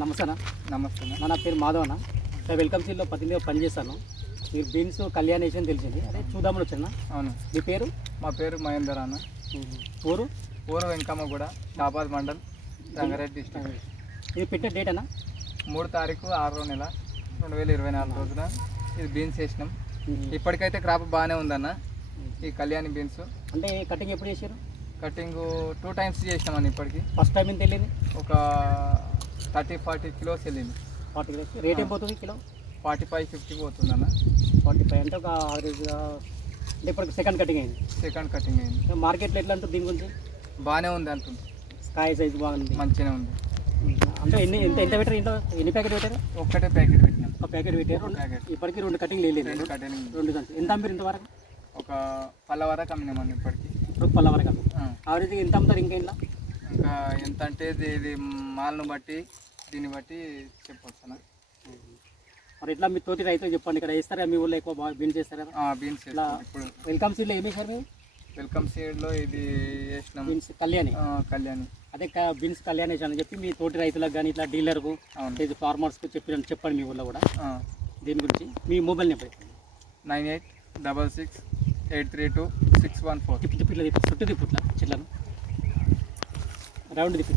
నమస్తే అన్న. నమస్తే నా పేరు మాధవ్ అన్న. వెల్కమ్ సీడ్లో 18 పనిచేస్తాను. మీరు బీన్స్ కళ్యాణేషన్ తెలిసింది, అదే చూద్దామని వచ్చాను. అవును. మీ పేరు? మా పేరు మహేందర్ అన్న. ఊరు? ఊరు వెంకమ్మ కూడా, షాబాద్ మండల్, రంగారెడ్డి డిస్ట్రిక్ట్. ఇది పెట్టే డేట్ అన్న? 3 తారీఖు 6వ నెల 2024 రోజున ఇది బీన్స్ వేసినాం. ఇప్పటికైతే క్రాప్ బాగానే ఉందన్న. ఈ కళ్యాణి బీన్స్ అంటే కటింగ్ ఎప్పుడు చేశారు? కటింగ్ 2 టైమ్స్ చేసినామని. ఇప్పటికి ఫస్ట్ టైం ఎంత వెళ్ళింది? ఒక 30-40 కిలోస్ వెళ్ళింది. 40 కిలోస్. రేట్ ఏం పోతుంది కిలో? 45-50 పోతుందన్న. 45 అంటే ఒక యావరేజ్గా. అంటే ఇప్పుడు సెకండ్ కటింగ్ అయింది. సెకండ్ కటింగ్ అయింది. మార్కెట్లో ఎట్లా అంటారు దీని గురించి? బాగానే ఉంది అంటుంది. కాయ సైజ్ బాగుంది, మంచిగానే ఉంది. అంటే ఎంత పెట్టారు? ఇంట్లో ఎన్ని ప్యాకెట్ పెట్టారు? ఒక్కటే ప్యాకెట్ పెట్టినాం. ఒక ప్యాకెట్ పెట్టారు. ఇప్పటికి 2 కటింగ్ వెళ్ళింది. 2 కటింగ్. 2 సంచి. ఎంత అమ్మారు ఇంతవరకు? ఒక పళ్ళ వరకు అమ్మినామని ఇప్పటికి. ఇప్పుడు పళ్ళ వరకు అమ్మారు. యావరేజ్గా ఎంత అమ్ముతారు ఇంకా? ఇంకా ఎంత అంటే ఇది మాల్ను బట్టి దీన్ని బట్టి చెప్పొచ్చునా. మరి ఎట్లా మీ తోటి రైతులు చెప్పండి, ఇక్కడ వేస్తారా మీ ఊళ్ళో ఎక్కువ బాగా బీన్స్ చేస్తారా? బీన్స్ ఇట్లా ఇప్పుడు వెల్కమ్ సీడ్లో ఏమి వేసారు మీరు? వెల్కమ్ సీడ్లో ఇది వేసినాం, బీన్స్ కళ్యాణి. కళ్యాణి. అదే బీన్స్ కళ్యాణి అని చెప్పి మీ తోటి రైతులకు కానీ ఇట్లా డీలర్కు, ఫార్మర్స్కు చెప్పండి మీ ఊళ్ళో కూడా దీని గురించి. మీ మొబైల్ నెంబర్ 9866832614. తిప్పి చుట్టూ తిప్పుట్లా చెట్లను రౌండ్ తిప్పి